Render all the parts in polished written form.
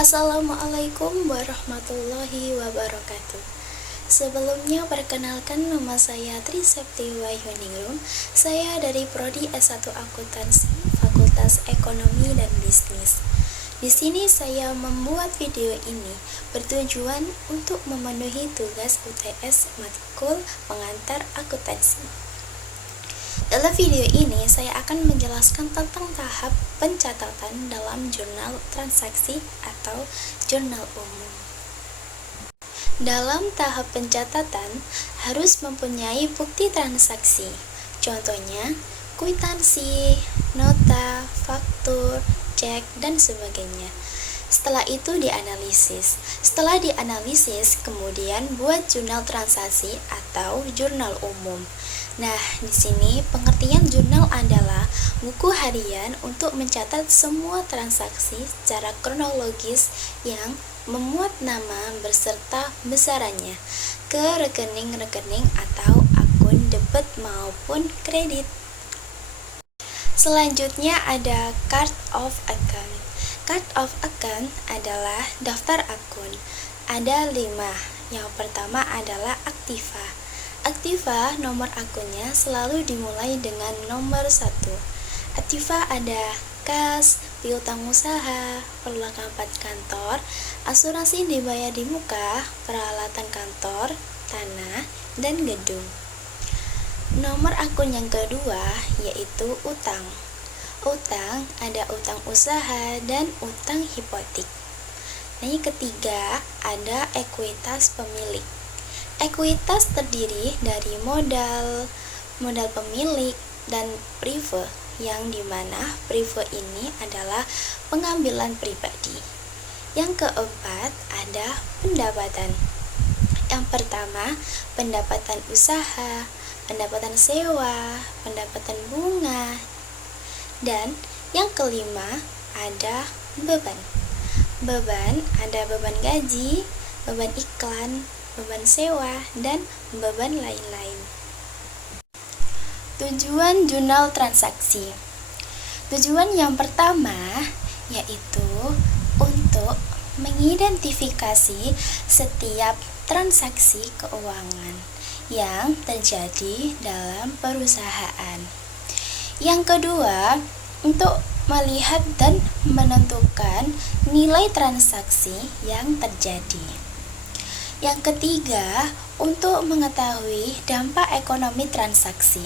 Assalamualaikum warahmatullahi wabarakatuh. Sebelumnya perkenalkan, nama saya Trisepti Wahyuningrum. Saya dari Prodi S1 Akuntansi, Fakultas Ekonomi dan Bisnis. Di sini saya membuat video ini bertujuan untuk memenuhi tugas UTS matkul pengantar akuntansi. Dalam video ini, saya akan menjelaskan tentang tahap pencatatan dalam jurnal transaksi atau jurnal umum. Dalam tahap pencatatan, harus mempunyai bukti transaksi. Contohnya, kwitansi, nota, faktur, cek, dan sebagainya. Setelah itu dianalisis. Setelah dianalisis, kemudian buat jurnal transaksi atau jurnal umum. Nah, di sini pengertian jurnal adalah buku harian untuk mencatat semua transaksi secara kronologis yang memuat nama beserta besarannya ke rekening-rekening atau akun debit maupun kredit. Selanjutnya ada Chart of Account. Chart of Account adalah daftar akun. Ada 5. Yang pertama adalah aktiva. Aktiva, nomor akunnya selalu dimulai dengan nomor 1. Aktiva ada kas, piutang usaha, perlengkapan kantor, asuransi dibayar di muka, peralatan kantor, tanah, dan gedung. Nomor akun yang kedua yaitu utang. Utang ada utang usaha dan utang hipotek. Nah, yang ketiga ada ekuitas pemilik. Ekuitas terdiri dari modal pemilik, dan prive, yang dimana prive ini adalah pengambilan pribadi. Yang keempat ada pendapatan. Yang pertama, pendapatan usaha, pendapatan sewa, pendapatan bunga, dan yang kelima ada beban. Beban ada beban gaji, beban iklan, beban sewa, dan beban lain-lain. Tujuan jurnal transaksi. Tujuan yang pertama yaitu untuk mengidentifikasi setiap transaksi keuangan yang terjadi dalam perusahaan. Yang kedua, untuk melihat dan menentukan nilai transaksi yang terjadi. Yang ketiga, untuk mengetahui dampak ekonomi transaksi.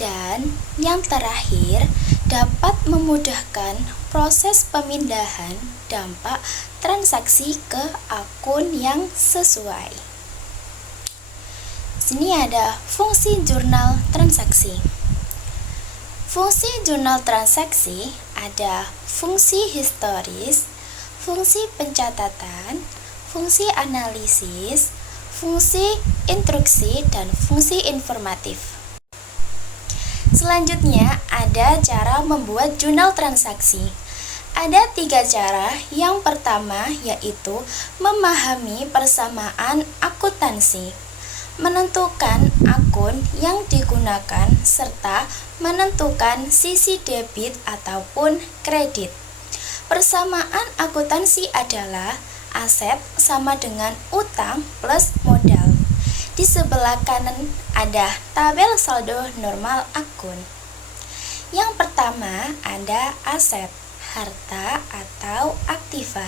Dan yang terakhir, dapat memudahkan proses pemindahan dampak transaksi ke akun yang sesuai. Sini ada fungsi jurnal transaksi. Fungsi jurnal transaksi ada fungsi historis, fungsi pencatatan, fungsi analisis, fungsi instruksi, dan fungsi informatif. Selanjutnya ada cara membuat jurnal transaksi. Ada 3 cara. Yang pertama yaitu memahami persamaan akuntansi, menentukan akun yang digunakan, serta menentukan sisi debit ataupun kredit. Persamaan akuntansi adalah aset sama dengan utang plus modal. Di sebelah kanan ada tabel saldo normal akun. Yang pertama ada aset, harta atau aktiva.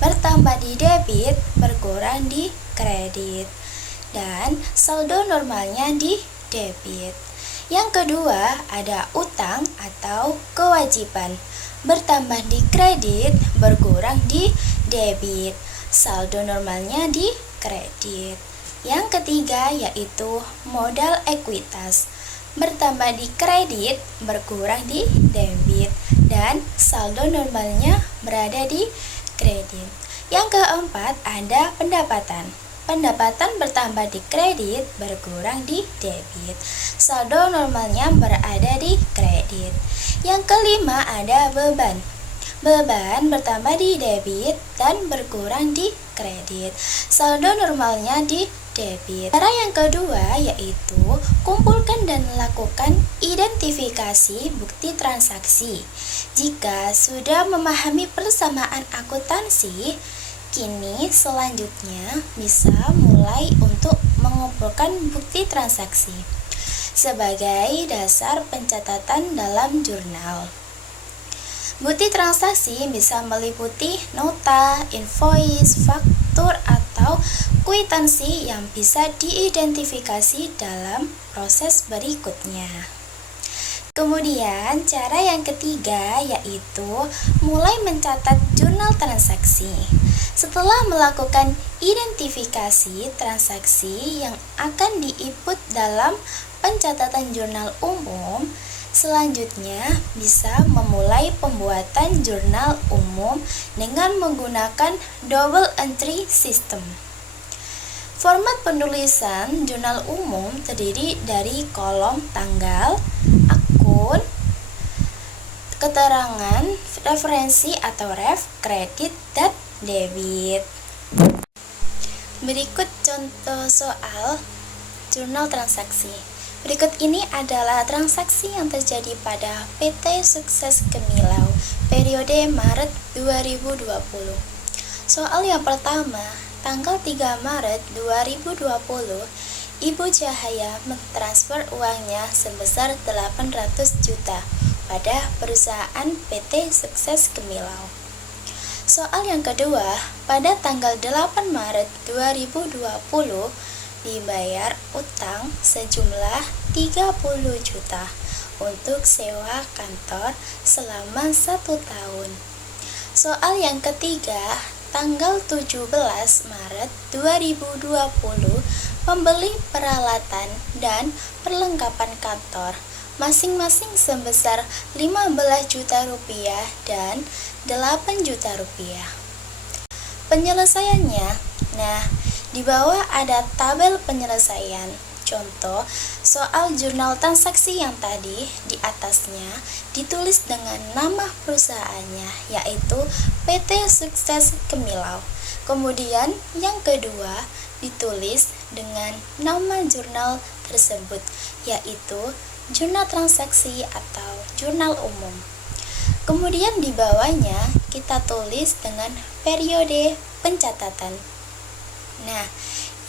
Bertambah di debit, berkurang di kredit. Dan saldo normalnya di debit. Yang kedua ada utang atau kewajiban. Bertambah di kredit, berkurang di debit. Saldo normalnya di kredit. Yang ketiga yaitu modal ekuitas. Bertambah di kredit, berkurang di debit, dan saldo normalnya berada di kredit. Yang keempat ada pendapatan. Pendapatan bertambah di kredit, berkurang di debit. Saldo normalnya berada di kredit. Yang kelima ada beban. Beban bertambah di debit dan berkurang di kredit. Saldo normalnya di debit. Cara yang kedua yaitu kumpulkan dan lakukan identifikasi bukti transaksi. Jika sudah memahami persamaan akuntansi, kini selanjutnya bisa mulai untuk mengumpulkan bukti transaksi sebagai dasar pencatatan dalam jurnal. Bukti transaksi bisa meliputi nota, invoice, faktur, atau kwitansi yang bisa diidentifikasi dalam proses berikutnya. Kemudian, cara yang ketiga yaitu mulai mencatat jurnal transaksi. Setelah melakukan identifikasi transaksi yang akan diinput dalam pencatatan jurnal umum, selanjutnya bisa memulai pembuatan jurnal umum dengan menggunakan double entry system. Format penulisan jurnal umum terdiri dari kolom tanggal, akun, keterangan, referensi atau ref, kredit, dan debit. Berikut contoh soal jurnal transaksi. Berikut ini adalah transaksi yang terjadi pada PT Sukses Gemilau periode Maret 2020. Soal yang pertama, tanggal 3 Maret 2020, Ibu Cahaya mentransfer uangnya sebesar 800 juta pada perusahaan PT Sukses Gemilau. Soal yang kedua, pada tanggal 8 Maret 2020, dibayar utang sejumlah 30 juta untuk sewa kantor selama 1 tahun. Soal yang ketiga, tanggal 17 Maret 2020, pembeli peralatan dan perlengkapan kantor masing-masing sebesar 15 juta rupiah dan 8 juta rupiah. Penyelesaiannya, nah, di bawah ada tabel penyelesaian. Contoh, soal jurnal transaksi yang tadi di atasnya ditulis dengan nama perusahaannya, yaitu PT Sukses Gemilau. Kemudian yang kedua ditulis dengan nama jurnal tersebut, yaitu jurnal transaksi atau jurnal umum. Kemudian di bawahnya kita tulis dengan periode pencatatan. Nah,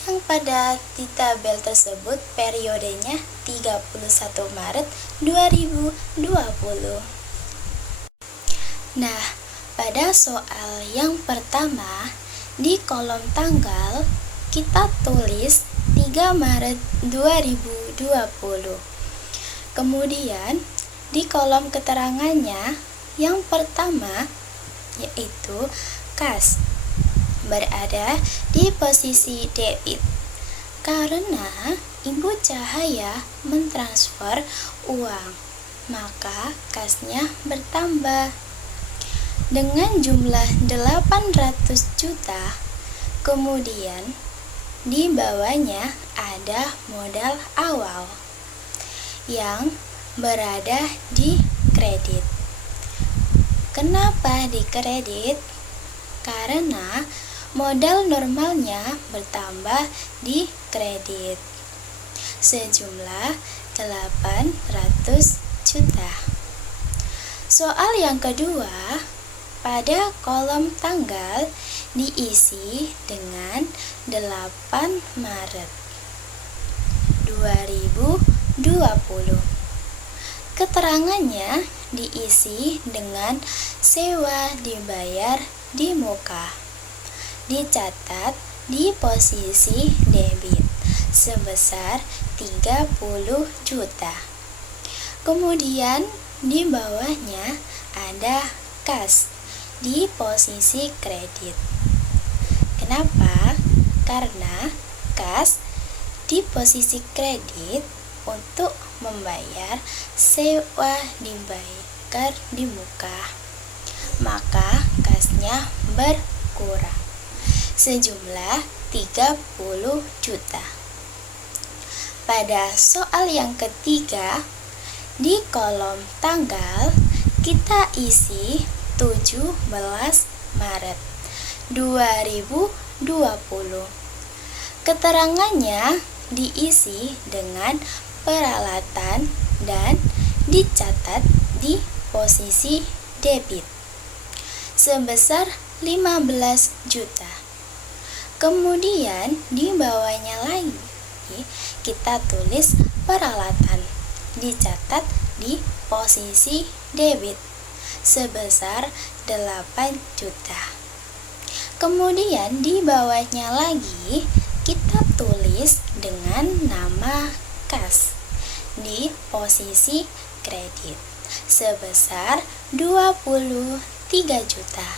yang pada di tabel tersebut periodenya 31 Maret 2020. Nah, pada soal yang pertama di kolom tanggal kita tulis 3 Maret 2020. Kemudian di kolom keterangannya yang pertama yaitu kas berada di posisi debit karena Ibu Cahaya mentransfer uang, maka kasnya bertambah dengan jumlah 800 juta. Kemudian di bawahnya ada modal awal yang berada di kredit. Kenapa di kredit? Karena modal normalnya bertambah di kredit sejumlah 800 juta. Soal yang kedua, pada kolom tanggal diisi dengan 8 Maret 2020. Keterangannya diisi dengan sewa dibayar di muka. Dicatat di posisi debit sebesar 30 juta. Kemudian di bawahnya ada kas di posisi kredit. Kenapa? Karena kas di posisi kredit untuk membayar sewa dibayar di muka, maka kasnya berkurang sejumlah 30 juta. Pada soal yang ketiga, di kolom tanggal kita isi 17 Maret 2020. Keterangannya diisi dengan peralatan dan dicatat di posisi debit sebesar 15 juta. Kemudian di bawahnya lagi kita tulis peralatan, dicatat di posisi debit sebesar 8 juta. Kemudian di bawahnya lagi kita tulis dengan nama kas di posisi kredit sebesar 23 juta.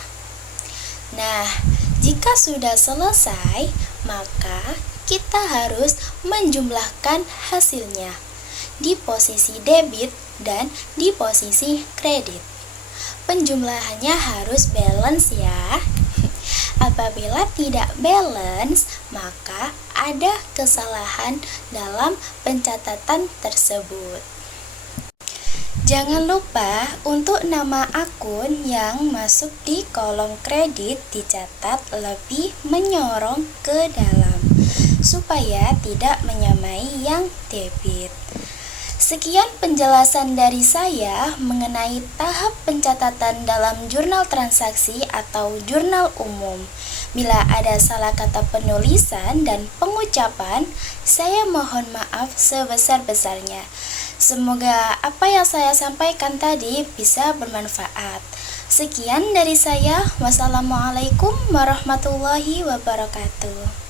Nah, jika sudah selesai, maka kita harus menjumlahkan hasilnya di posisi debit dan di posisi kredit. Penjumlahannya harus balance ya. Apabila tidak balance, maka ada kesalahan dalam pencatatan tersebut. Jangan lupa untuk nama akun yang masuk di kolom kredit dicatat lebih menyorong ke dalam, supaya tidak menyamai yang debit. Sekian penjelasan dari saya mengenai tahap pencatatan dalam jurnal transaksi atau jurnal umum. Bila ada salah kata penulisan dan pengucapan, saya mohon maaf sebesar-besarnya. Semoga apa yang saya sampaikan tadi bisa bermanfaat. Sekian dari saya. Wassalamualaikum warahmatullahi wabarakatuh.